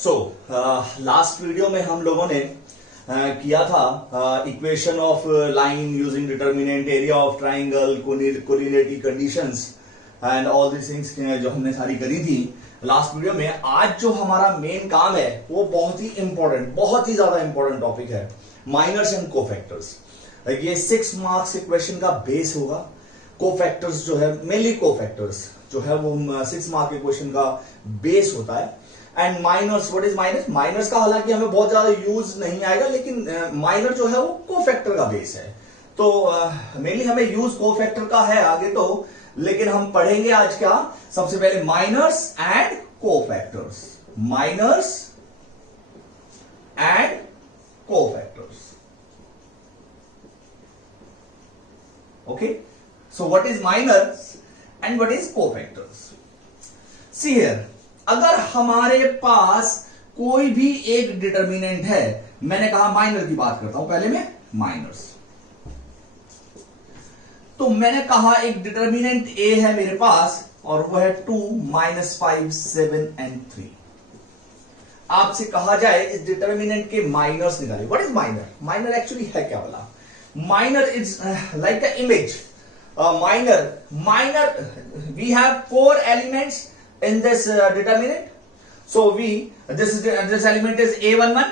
So last video में हम लोगों ने किया था equation of line using determinant, area of triangle, correlative conditions and all this things जो हमने सारी करी थी लास्ट वीडियो में। आज जो हमारा मेन काम है वो बहुत ही इंपॉर्टेंट, बहुत ही ज्यादा इंपॉर्टेंट टॉपिक है, माइनर्स एंड कोफैक्टर्स। ये 6 मार्क्स के क्वेश्चन का बेस होगा। कोफैक्टर्स जो है, मेनली कोफैक्टर्स जो है वो 6 मार्क के क्वेश्चन का बेस होता है। And minors, what is minors? Minors का हालांकि हमें बहुत ज्यादा यूज नहीं आएगा, लेकिन माइनर जो है वो कोफैक्टर का बेस है। तो मेनली हमें यूज कोफैक्टर का है आगे तो, लेकिन हम पढ़ेंगे आज क्या, सबसे पहले minors and cofactors. Minors and cofactors. Okay, so what is minors and what is cofactors? See here, अगर हमारे पास कोई भी एक डिटर्मिनेंट है, मैंने कहा माइनर की बात करता हूं पहले मैं, माइनर्स। तो मैंने कहा एक डिटर्मिनेंट ए है मेरे पास और वो है 2, -5, 7 एंड 3। आपसे कहा जाए इस डिटर्मिनेंट के माइनर्स निकालिए। What is minor? Minor actually है क्या वाला? Minor is like an image. Minor. We have 4 elements in this determinant. So this element is A11.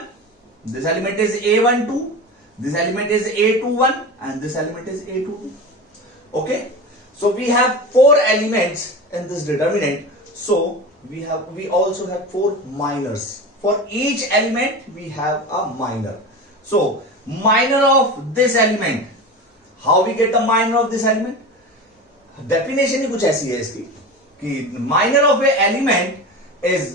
This element is A12. This element is A21, and this element is A22. Okay. So we have 4 elements in this determinant. So we also have 4 minors. For each element we have a minor. So minor of this element, how we get the minor of this element? Definition ही कुछ ऐसी है इसकी कि minor of a element is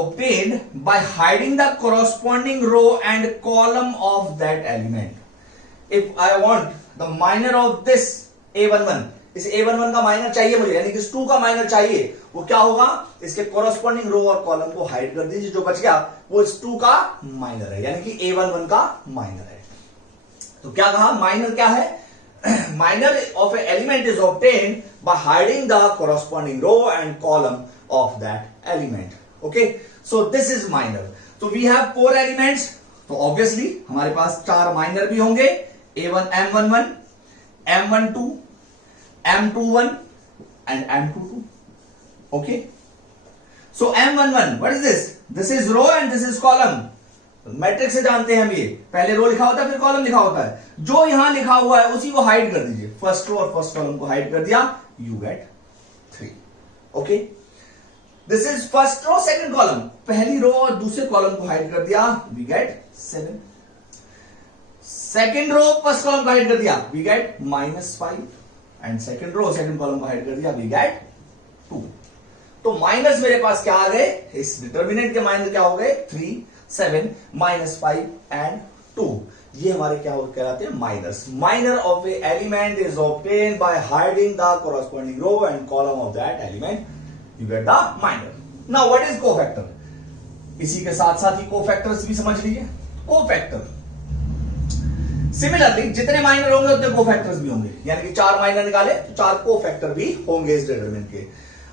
obtained by hiding the corresponding row and column of that element. If I want the minor of this A11, इस A11 का minor चाहिए मुझे, यानी कि इस 2 का माइनर चाहिए, वो क्या होगा? इसके कॉरस्पॉन्डिंग रो और कॉलम को हाइड कर दीजिए, जो बच गया वो इस 2 का माइनर है, यानी कि A11 का माइनर है। तो क्या कहा? माइनर क्या है? Minor of a element is obtained by hiding the corresponding row and column of that element. Okay, so this is minor. तो वी हैव 4 एलिमेंट्स, तो ऑब्वियसली हमारे पास 4 माइनर भी होंगे, M11, M12, M21 and M22. Okay, so M11, what is this? This is row and this is column. Matrix से जानते हैं हम, ये पहले रो लिखा होता है फिर कॉलम लिखा होता है। जो यहां लिखा हुआ है उसी को हाइड कर दीजिए, फर्स्ट रो और फर्स्ट कॉलम को हाइड कर दिया, you get 3। Okay, this is first row second column, पहली रो और दूसरे कॉलम को हाइड कर दिया, we get 7। Second row first column को हाइड कर दिया, we get -5 and second row second column को हाइड कर दिया, वी गेट 2। तो माइनस मेरे पास क्या आ गए? इस डिटर्मिनेंट के माइनस क्या हो गए? 3, 7, -5 एंड 2। ये हमारे क्या कहलाते हैं? Minors. Minor of a element is obtained by hiding the corresponding row and column of that element, you get the minor. Now what is cofactor? इसी के साथ साथ ही कोफैक्टर्स भी समझ लीजिए। कोफैक्टर सिमिलरली जितने माइनर होंगे उतने कोफैक्टर्स भी होंगे, यानी कि 4 माइनर निकाले तो 4 कोफैक्टर भी होंगे इस डिटरमिनेंट के।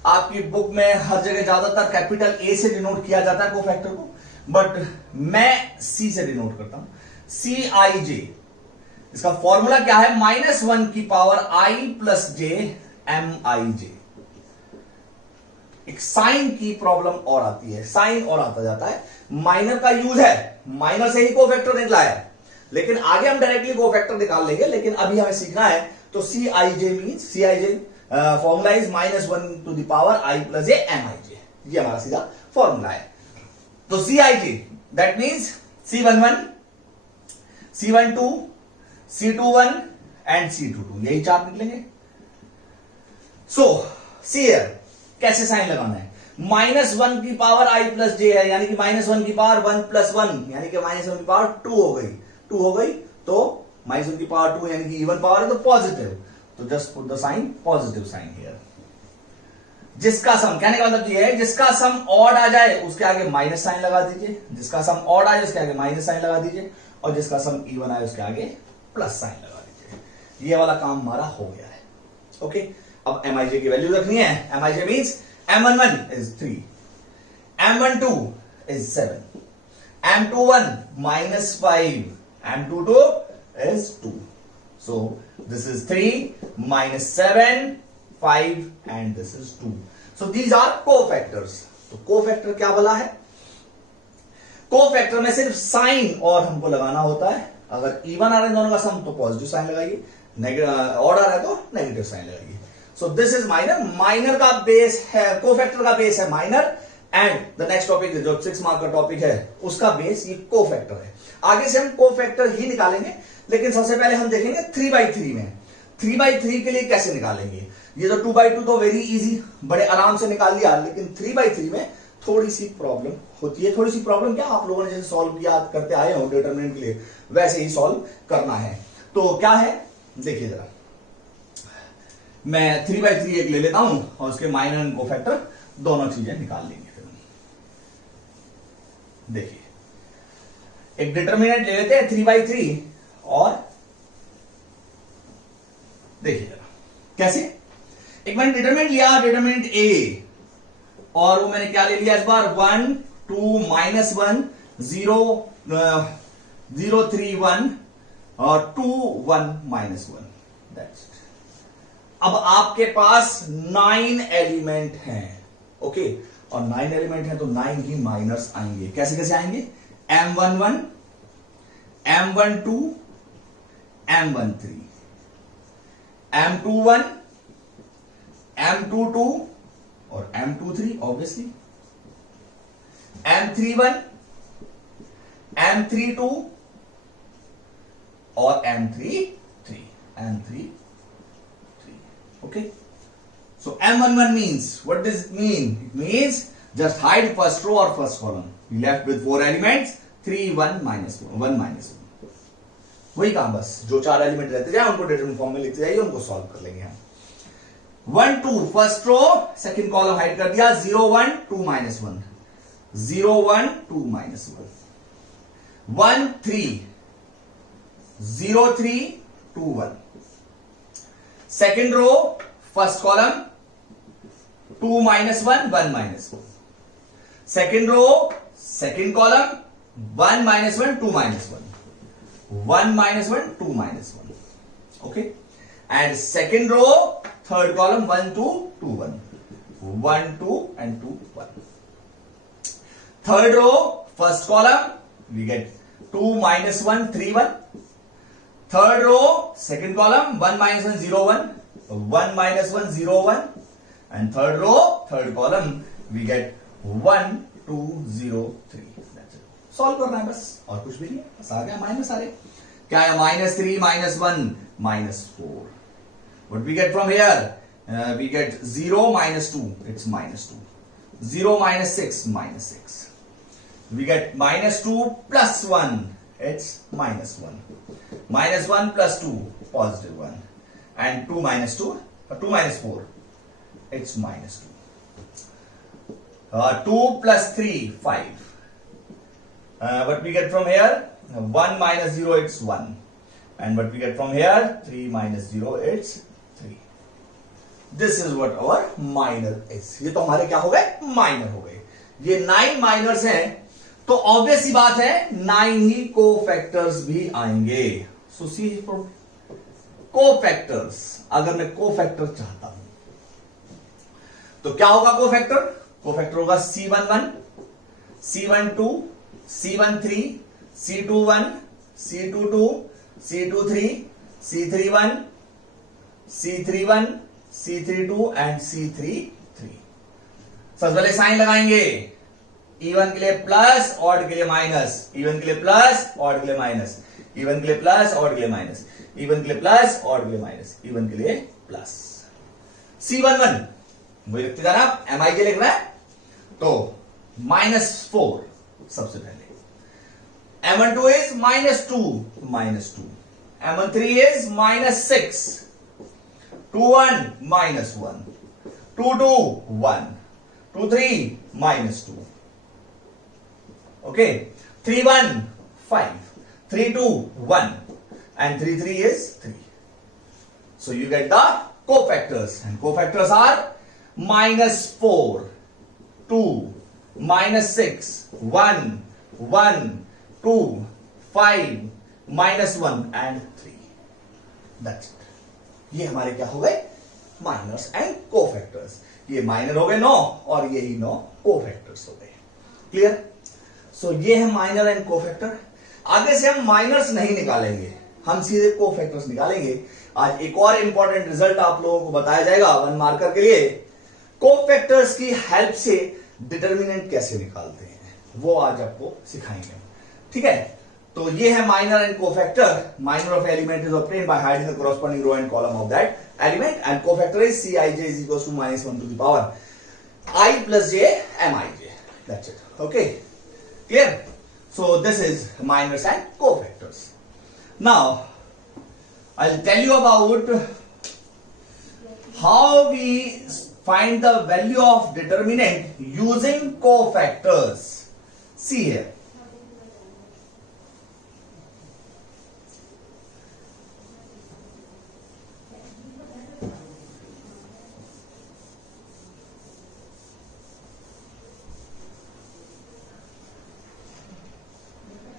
आपकी बुक में हर जगह ज्यादातर कैपिटल ए से डिनोट किया जाता है कोफैक्टर को, बट मैं सी से डिनोट करता हूं, CIJ। इसका फॉर्मूला क्या है? -1 की पावर i + j MIJ। एक साइन की प्रॉब्लम और आती है, साइन और आता जाता है। माइनर का यूज है, माइनर से ही कोफैक्टर निकला है, लेकिन आगे हम डायरेक्टली कोफैक्टर निकाल लेंगे, लेकिन अभी हमें सीखना है। तो CIJ means, CIJ formula is -1 to the power i + j MIJ। ये हमारा सीधा फॉर्मूला है। तो CIJ that means C11, C12, C21 and C22, यही 4 निकलेंगे। सो सी हियर, कैसे साइन लगाना है? -1 की पावर i + j है, यानी कि -1 की पावर 1 + 1, यानी कि -1 की पावर 2 हो गई। 2 हो गई तो -1 की पावर 2 यानी कि इवन पावर है तो पॉजिटिव, तो just put the sign positive sign here. जिसका सम, कहने का मतलब ये है, जिसका सम ऑड आ जाए उसके आगे माइनस साइन लगा दीजिए, जिसका सम ऑड आए उसके आगे माइनस साइन लगा दीजिए, और जिसका सम इवन आए उसके आगे प्लस साइन लगा दीजिए। ये वाला काम हमारा हो गया है। ओके, अब MIJ की वैल्यू रखनी है। MIJ means M11 is 3, M12 is 7. M21 minus 5. M22 is 2. So this is 3 minus 7, 5 and this is 2. So these are cofactors. तो कोफैक्टर क्या बोला है? कोफैक्टर में सिर्फ साइन और हमको लगाना होता है. अगर इवन आ रहा है दोनों का सम तो पॉजिटिव साइन लगाइए, ऑड आ रहा है तो नेगेटिव साइन लगाइए. सो दिस इज माइनर. माइनर का बेस है, कोफैक्टर का बेस है minor. And the next topic जो 6 मार्क का टॉपिक है उसका बेस ये कोफैक्टर है. आगे से हम कोफैक्टर ही निकालेंगे, लेकिन सबसे पहले हम देखेंगे 3/3 में. 3/3 के लिए कैसे निकालेंगे? ये तो 2/2 तो वेरी इजी, बड़े आराम से निकाल लिया, लेकिन 3/3 में थोड़ी सी प्रॉब्लम होती है. थोड़ी सी प्रॉब्लम क्या, आप लोगों ने जैसे सॉल्व किया करते आए हो डिटरमिनेंट के लिए, वैसे ही सॉल्व करना है. तो क्या है देखिए जरा, मैं 3/3 एक ले लेता हूं और उसके माइनर एंड कोफैक्टर दोनों चीजें निकाल लेंगे. फिर देखिए एक डिटरमिनेंट ले लेते हैं 3/3 और देखिए जरा कैसे. एक मैंने डिटरमिनेंट लिया, डिटरमिनेंट ए, और वो मैंने क्या ले लिया इस बार 1 2 -1 0 0 3 1 और 2 1 -1. That's it. अब आपके पास 9 एलिमेंट हैं. ओके, और 9 एलिमेंट हैं तो 9 ही माइनर्स आएंगे. कैसे कैसे आएंगे? M11 M12 M13 M21 M22 और M23 ऑब्वियसली, M31 M32 और M33 M33. Okay, so M11 means, what does it mean? It means just hide first row or first column. We left with 4 elements, 3 1 -1 -1. वही काम, बस जो 4 element रहते जाए उनको determinant form में लिखते जाइए, उनको सॉल्व कर लेंगे हम. 1 2 first row, second column hide कर दिया. 0 1 2 -1 0 1 2 -1 1 3 0 3 2 1. Second row first column 2 -1 1 -1. Second row second column 1 -1 2 -1 1 -1 2 -1. Okay, and second row third column 1 2 2 1 1 2 and 2 1. Third row first column we get 2 -1 3 1. Third row second column 1 -1 0 1 1 -1 0 1. And third row third column we get 1 2 0 3. Solve करना है बस, और कुछ भी नहीं है. बस आ गया माइनस सारे. क्या है? -3 -1 -4. What we get from here? We get 0 -2. It's -2. 0 -6 -6. We get -2 plus 1. It's -1. -1 plus 2 +1. And 2 -2 2 -4. It's -2. 2 plus 3 5. What we get from here? 1 - 0, it's 1. And what we get from here? 3 - 0, it's 3. This is what our minor is. ये तो हमारे क्या हो गए? Minor हो गए. ये 9 miners हैं, तो ऑब्वियस सी बात है 9 ही कोफैक्टर्स भी आएंगे. सो सी फॉर कोफैक्टर्स, अगर मैं कोफैक्टर चाहता हूं तो क्या होगा कोफैक्टर? कोफैक्टर होगा C11 C12 C13 C21 C22 C23 C31 C31 C32 and C33. सबसे पहले साइन लगाएंगे. इवन के लिए प्लस, ऑड के लिए माइनस. इवन के लिए प्लस, ऑड के लिए माइनस. इवन के लिए प्लस, ऑड के लिए माइनस. इवन के लिए प्लस, ऑड के लिए माइनस. इवन के लिए प्लस. C11 वही लिखते जाना, MI लिख रहा है तो -4 सबसे पहले. M12 is -2 -2. M13 is -6. 21 -1. 22 1. 23 -2. Okay. 31 5. 32 1. And 33 is 3. So you get the cofactors, and cofactors are -4 2 -6, 1, 1, 2, 5, -1 and 3. That's it. ये हमारे क्या हो गए? Minors and cofactors. ये माइनर हो गए 9 और ये ही 9 कोफैक्टर्स हो गए. क्लियर? सो ये है माइनर एंड कोफैक्टर. आगे से हम माइनर्स नहीं निकालेंगे, हम सीधे कोफैक्टर्स निकालेंगे. आज एक और इंपॉर्टेंट रिजल्ट आप लोगों को बताया जाएगा 1 मार्कर के लिए. कोफैक्टर्स की हेल्प से डिटर्मिनेंट कैसे निकालते हैं वो आज आपको सिखाएंगे. ठीक है? तो ये है minor and cofactor. Minor of element is obtained by hiding the corresponding row and column of that element and cofactor is Cij is equals to -1 to the power I plus j Mij. That's it. Okay? Clear? So this is minors and cofactors. Now I'll tell you about how we find the value of determinant using cofactors. See here.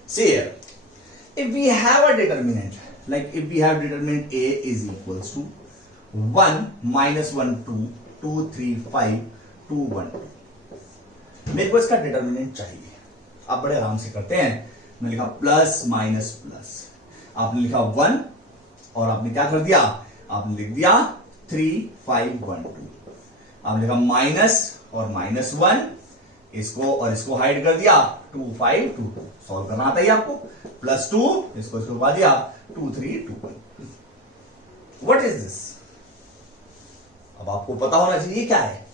See here. If we have a determinant, like if we have determinant A is equals to 1, -1, 2, 2, 3, 5, 2, 1, 2. मेरे को इसका determinant चाहिए. आप बड़े आराम से करते हैं. मैंने लिखा प्लस माइनस प्लस, आपने लिखा 1 और आपने क्या कर दिया? आपने लिख दिया 3, 5, 1, 2. आपने लिखा माइनस और -1, इसको और इसको हाइड कर दिया 2, 5, 2, 2. सॉल्व करना आता ही आपको. +2 इसको छुपा दिया 2, 3, 2, 1. What is this? अब आपको पता होना चाहिए क्या है.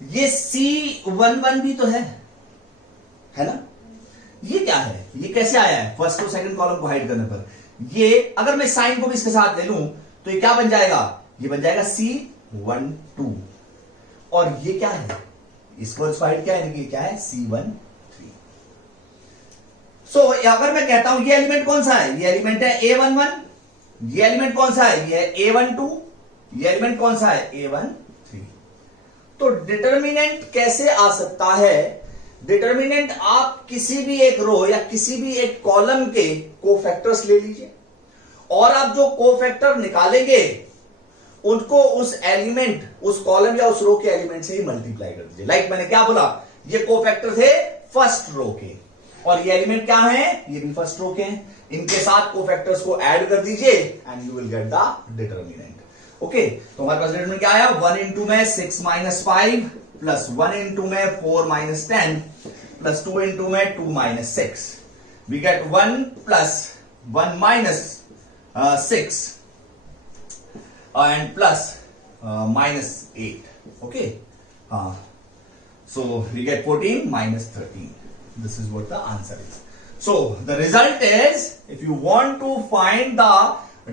ये C11 भी तो है ना? ये क्या है? ये कैसे आया है? फर्स्ट और सेकंड कॉलम को हाइड करने पर ये, अगर मैं साइन को भी इसके साथ ले लूं तो ये क्या बन जाएगा? ये बन जाएगा C12. और ये क्या है? इसको हाइड क्या है? क्या है? C13. सो अगर मैं कहता हूं ये एलिमेंट कौन सा है? ये एलिमेंट है A11. ये एलिमेंट कौन सा है? ये है A12. ये एलिमेंट कौन सा है? A13. तो डिटर्मिनेंट कैसे आ सकता है? डिटर्मिनेंट आप किसी भी एक रो या किसी भी एक कॉलम के कोफैक्टर्स ले लीजिए और आप जो कोफैक्टर निकालेंगे उनको उस एलिमेंट, उस कॉलम या उस रो के एलिमेंट से ही मल्टीप्लाई कर दीजिए. लाइक मैंने क्या बोला? ये कोफैक्टर थे फर्स्ट रो के और ये एलिमेंट क्या है? ये भी फर्स्ट रो के हैं. इनके साथ कोफैक्टर्स को ऐड कर दीजिए and you will get the determinant. Okay, तो हमारे पास डिटरमिनेंट क्या आया? 1 इंटू में 6 - 5 प्लस 1 इंटू में 4 - 10 प्लस 2 इंटू में 2 - 6. We get 1 plus 1 minus 6 and plus -8. Okay, so we get 14 minus 13. This is what the answer is. So the result is, if you want to find the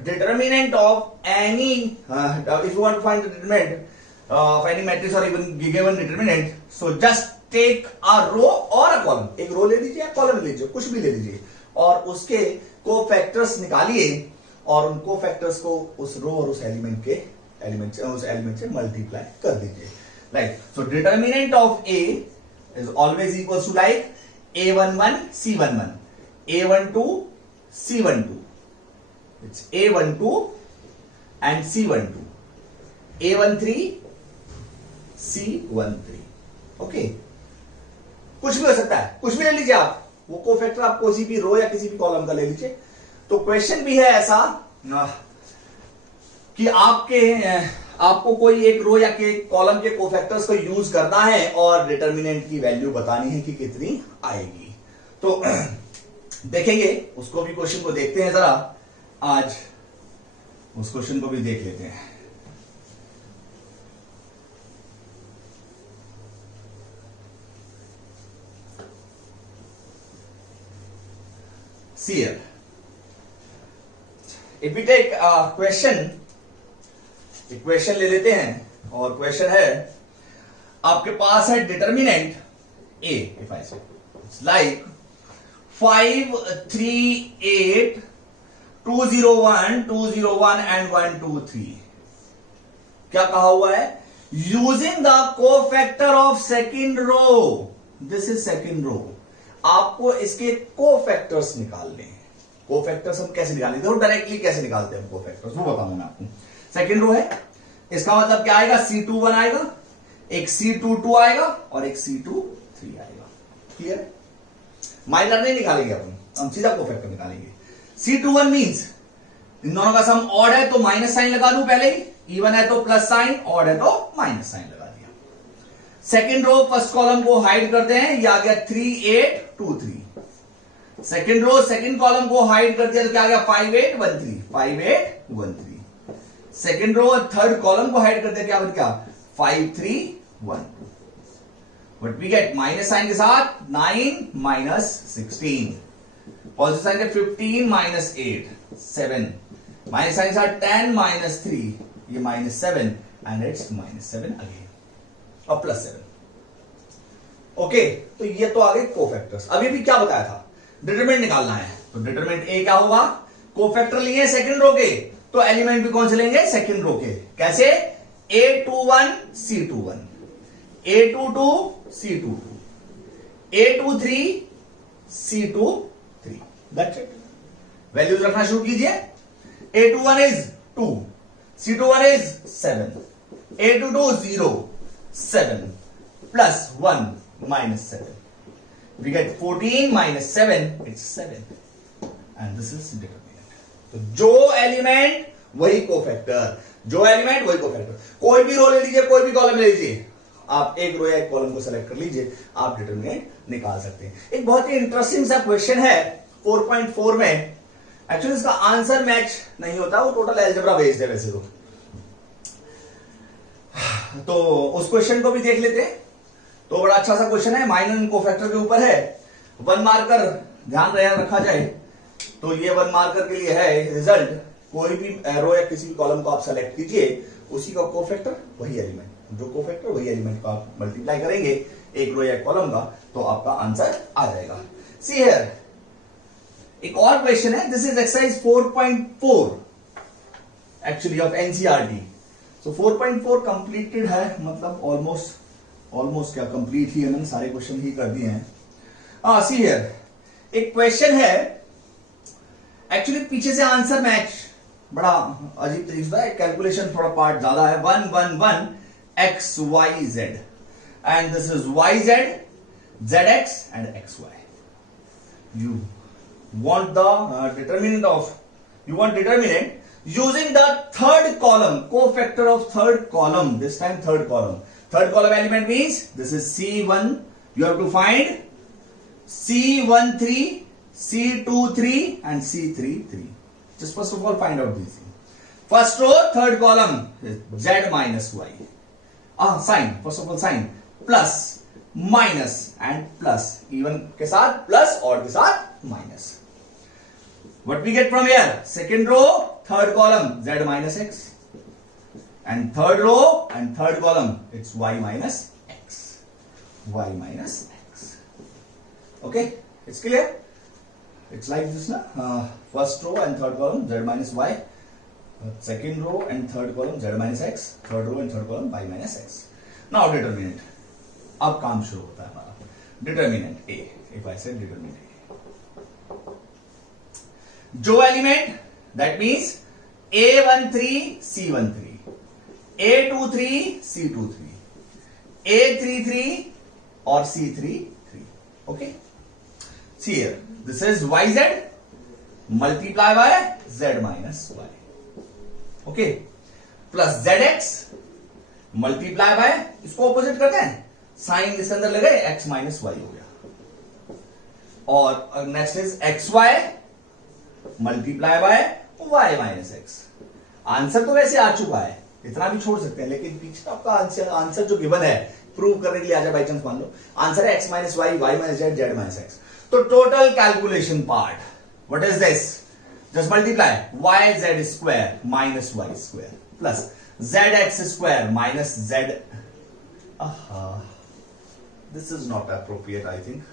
determinant of any if you want to find the determinant of any matrix or even given determinant, so just take a row or a column. एक रो ले लीजिए या column ले लीजिए, कुछ भी ले लीजिए और उसके कोफैक्टर्स निकालिए और उन कोफैक्टर्स को उस रो और उस एलिमेंट से मल्टीप्लाई कर दीजिए. Like so determinant of A is always equals to like A11 C11, A12 C12, it's A12 and C12, A13 C13. Okay, कुछ भी हो सकता है, कुछ भी ले लीजिए आप. वो कोफैक्टर आप किसी भी रो या किसी भी कॉलम का ले लीजिए. तो क्वेश्चन भी है ऐसा कि आपको कोई एक रो या के कॉलम के कोफैक्टर्स को यूज करना है और डिटर्मिनेंट की वैल्यू बतानी है कि कितनी आएगी. तो देखेंगे उसको भी, क्वेश्चन को देखते हैं जरा. आज उस क्वेश्चन को भी देख लेते हैं. See here. If we take a question, एक क्वेश्चन ले लेते हैं और क्वेश्चन है आपके पास है determinant A. If I say it's like 5, 3, 8, 201, 201 and 123. क्या कहा हुआ है? Using the cofactor of second row. This is second row. आपको इसके कोफैक्टर्स निकालने हैं। कोफैक्टर्स हम कैसे निकालेंगे, देखो डायरेक्टली कैसे निकालते हैं हम कोफैक्टर्स, वो बताऊंगा मैं आपको। सेकेंड रो है, इसका मतलब क्या आएगा, C21 आएगा, एक C22 आएगा और एक C23 आएगा। क्लियर? माइनर नहीं निकालेंगे अपन, हम सीधा कोफैक्टर निकालेंगे। C21 मींस इन दोनों का सम ऑड है तो माइनस साइन लगा दूं पहले ही, इवन है तो प्लस साइन, ऑड है तो माइनस साइन लगा दिया। सेकेंड रो फर्स्ट कॉलम को हाइड करते हैं, ये आ गया 3823। सेकेंड रो सेकेंड कॉलम को हाइड कर दिया तो क्या आ गया 5813। सेकेंड रो थर्ड कॉलम को हाइड कर दिया, क्या बन गया 5312। But we get minus sign के साथ 9 माइनस 16, पॉजिटिव साइन के 15 माइनस 8 7, माइनस साइन के साथ 10 माइनस 3, ये minus 7 and it's minus 7 again और प्लस 7। ओके, तो ये तो आ गए कोफैक्टर्स। अभी भी क्या बताया था, डिटरमिनेंट निकालना है, तो डिटरमिनेंट ए क्या होगा, कोफैक्टर लिए सेकंड रो के तो एलिमेंट भी कौन से लेंगे, सेकंड रो के। कैसे, A21 C21, A22 C22, A23 C23, that's it. Values रखना शुरू कीजिए। A21 is 2, C21 is 7, A22 0 7 plus 1 minus 7. We get 14 minus 7, it's 7. And this is determinant. तो जो एलिमेंट वही कोफैक्टर, जो एलिमेंट वही कोफैक्टर। कोई भी रो ले लीजिए, कोई भी कॉलम ले लीजिए, आप एक रो या एक कॉलम को सेलेक्ट कर लीजिए, आप डिटरमिनेंट निकाल सकते हैं। एक बहुत ही इंटरेस्टिंग सा क्वेश्चन है 4.4 में। एक्चुअली इसका आंसर मैच नहीं होता, वो टोटल अलजेब्रा बेस्ड है वैसे तो उस क्वेश्चन को भी देख लेते हैं। तो बड़ा अच्छा सा क्वेश्चन है, माइनर एंड कोफैक्टर के ऊपर है। 1 मार्कर ध्यान रखा जाए तो ये 1 मार्कर के लिए है रिजल्ट। कोई भी रो या किसी भी कॉलम को आप सेलेक्ट कीजिए, उसी का कोफैक्टर वही एलिमेंट, जो कोफैक्टर वही एलिमेंट को आप मल्टीप्लाई करेंगे एक रो या कॉलम का, तो आपका आंसर आ जाएगा। सी हियर एक और क्वेश्चन है, this is exercise 4.4 actually of NCERT. So 4.4 completed है, मतलब ऑलमोस्ट क्या कंप्लीट ही है, मैंने सारे क्वेश्चन ही कर दिए हैं। सी हियर एक क्वेश्चन है, एक्चुअली पीछे से आंसर मैच बड़ा अजीब तरीके से है, कैलकुलेशन थोड़ा पार्ट ज्यादा है। 1 1 1 x y z and this is y z zx and xy। you want the determinant using the third column, cofactor of third column, this time third column element means this is C1, you have to find C13, C23 and C33. Just first of all find out these things. First row third column is z minus y, sign, first of all sign, plus minus and plus, even के साथ plus, odd के साथ minus. What we get from here? Second row, third column, z minus x. And third row and third column, it's y minus x. Y minus x. Okay? It's clear? It's like this, na? First row and third column, z minus y. Second row and third column, z minus x. Third row and third column, y minus x. Now determinant. अब काम शुरू होता है हमारा। Determinant A. If I say determinant A. जो element, that means A13 C13, A23 C23, A33 or C33. Okay? See here, this is YZ multiply by Z minus Y. Okay? Plus ZX multiply by, इसको opposite करते हैं, sign इसके अंदर लगे, X minus Y हो गया। और next is XY multiply by y minus x. Answer तो वैसे आ चुका है, इतना भी छोड़ सकते हैं, लेकिन पीछे आपका आंसर जो गिवन है प्रूव करने के लिए आजा, बाई चांस मान लो आंसर है x minus y, y minus z, z minus x. तो total calculation part what is this, just multiply y z square minus y square plus z x square minus z. This is not appropriate, I think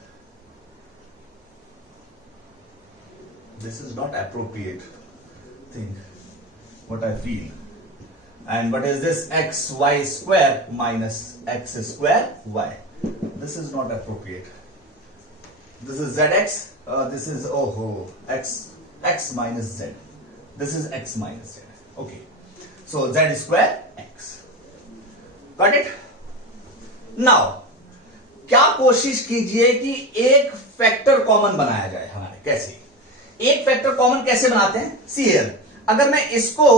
this is not appropriate thing, what I feel. And what is this, x y square minus x square y. this is not appropriate. This is zx, this is x minus z. This is x minus z. Okay, so z square x. Got it? Now क्या कोशिश कीजिए कि एक factor common बनाया जाए हमारे. कैसे एक फैक्टर कॉमन कैसे बनाते हैं? सी हियर, अगर मैं इसको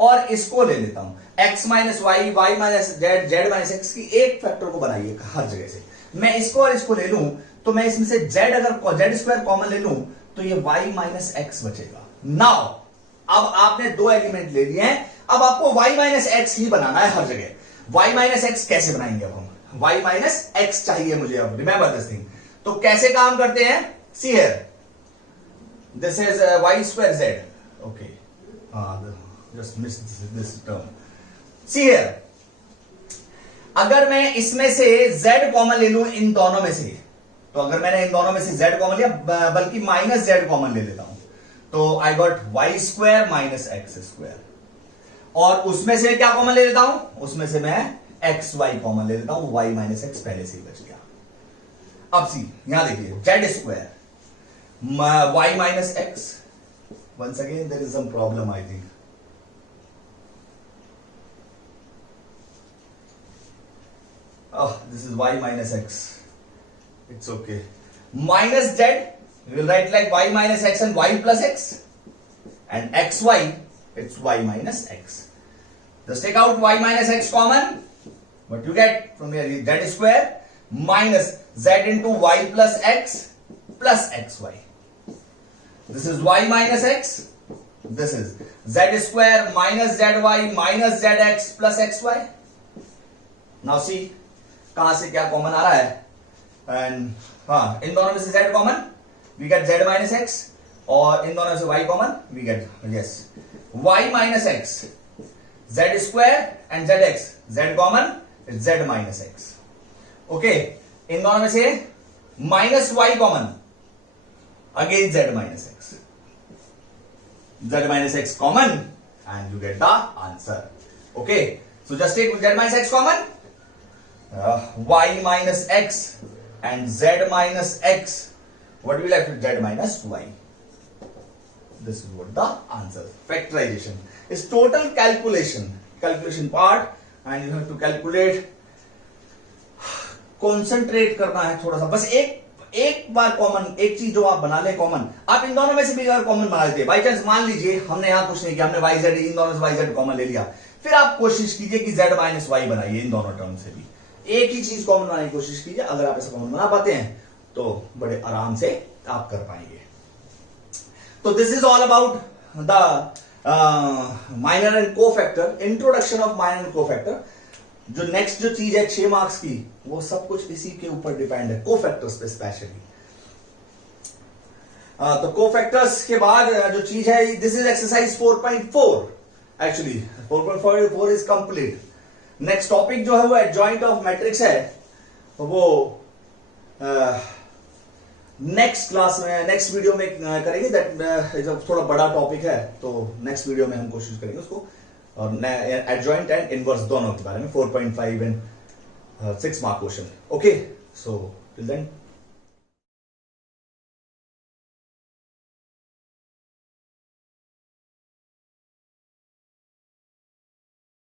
और इसको ले लेता हूं, x minus y, y minus z, z minus x की एक फैक्टर को बनाइए हर जगह से. मैं इसको और इसको ले लूं तो मैं इसमें से z अगर जेड स्क्वायर कॉमन ले लूं तो ये y माइनस एक्स बचेगा. नाउ अब आपने दो एलिमेंट ले लिए हैं, अब आपको y माइनस एक्स ही बनाना है हर जगह. y माइनस एक्स कैसे बनाएंगे? अब हम y माइनस एक्स चाहिए मुझे. अब रिमेंबर दिस थिंग. तो कैसे काम करते हैं? See here, this is y square z. Okay, just miss this term. See here, अगर मैं इसमें से z कॉमन ले लूं इन दोनों में से, तो अगर मैंने इन दोनों में से z कॉमन लिया, बल्कि माइनस z कॉमन ले लेता हूं, तो I got y square minus x square. और उसमें से क्या कॉमन ले लेता हूं? उसमें से मैं एक्स वाई कॉमन ले लेता हूं. y माइनस एक्स पहले से ही बच गया. अब सी यहां देखिए, z square y minus x. Once again there is some problem I think. This is y minus x. It's okay. Minus z, we will write like y minus x and y plus x. And xy, it's y minus x. Just take out y minus x common. What you get from here is z square minus z into y plus x plus xy. This is y minus x. This is z square minus zy minus zx plus xy. Now see, कहां से क्या common आ रहा है? And हाँ, इन दोनों में से z common, we get z minus x, और इन दोनों से y common, we get yes y minus x. z square and zx, z common, z minus x. Okay, इन दोनों में से minus y common, again z minus x. z minus x common and you get the answer. Okay, so just take z minus x common, y minus x and z minus x. What we left with z minus y. This is what the answer. Factorization is total calculation part, and you have to calculate. Concentrate करना है थोड़ा सा, बस एक बार common, एक चीज जो आप बना ले कॉमन, आप इन दोनों में से भी अगर कॉमन बना लेते, बाई चांस मान लीजिए हमने यहां कुछ नहीं किया, हमने y z इन दोनों से y z कॉमन ले लिया, फिर आप कोशिश कीजिए कि z माइनस y बनाइए इन दोनों टर्म से भी. एक ही चीज कॉमन बनाने की कोशिश कीजिए. अगर आप ऐसा कॉमन बना पाते हैं तो बड़े आराम से आप कर पाएंगे. तो this is all about the minor and cofactor, introduction of minor and cofactor. जो नेक्स्ट जो चीज है 6 मार्क्स की, वो सब कुछ इसी के ऊपर डिपेंड है, कोफैक्टर्स पे स्पेशली. तो कोफैक्टर्स के बाद जो चीज है, this is exercise 4.4. Actually 4.4 is complete. Next topic जो है वो एडजॉइंट ऑफ मैट्रिक्स है, वो नेक्स्ट क्लास में, नेक्स्ट वीडियो में करेंगे. दैट थोड़ा बड़ा टॉपिक है, तो नेक्स्ट वीडियो में हम कोशिश करेंगे उसको, और एडजॉइंट एंड इनवर्स दोनों के बारे में 4.5 and 6 mark question. Okay, so till then